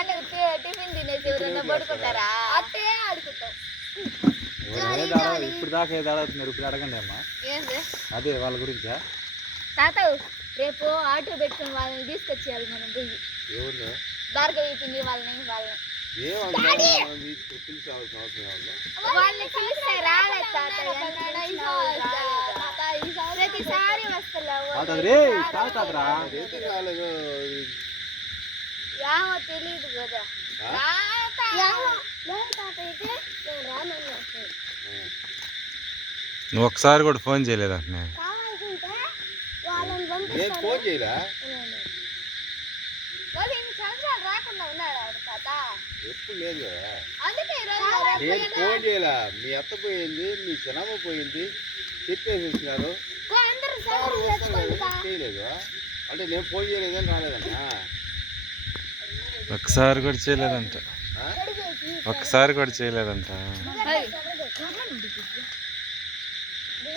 Tiffin తినేసి ఎవరైనా పడుకుంటారా? అట్టే ఆడుకుంటాం. ఇప్పుడు దాకా ఏది అడుగుతున్నారు, ఇప్పుడు అడగండి అమ్మా. అదే వాళ్ళ గురించా? తాత రేపు ఆటో పెట్టుకుని వాళ్ళని తీసుకొచ్చేయాలి మనం పోయి. ఎవరు? భార్గవి పిన్ని వాళ్ళని వాళ్ళని పిలిస్తే రాలేదు తాత. ప్రతిసారి వస్తలేవు. ఏమో తెలీదు కదా. నువ్వు ఒకసారి కూడా ఫోన్ చేయలేదంటే ఫోన్ చేయరా? రాకుండా ఉన్నాడు తాత. ఎప్పుడు లేదు కదా. అందుకే నేను ఫోన్ చేయలే. మీ అత్త పోయింది, మీ చిన్నమ్మ పోయింది, చెప్పేసి వచ్చినారు. చేయలేదు అంటే నేను ఫోన్ చేయలేదని రాలేదన్నా. ఒకసారి కూడా చేయలేదంట. ఒకసారి కూడా చేయలేదంట. నీ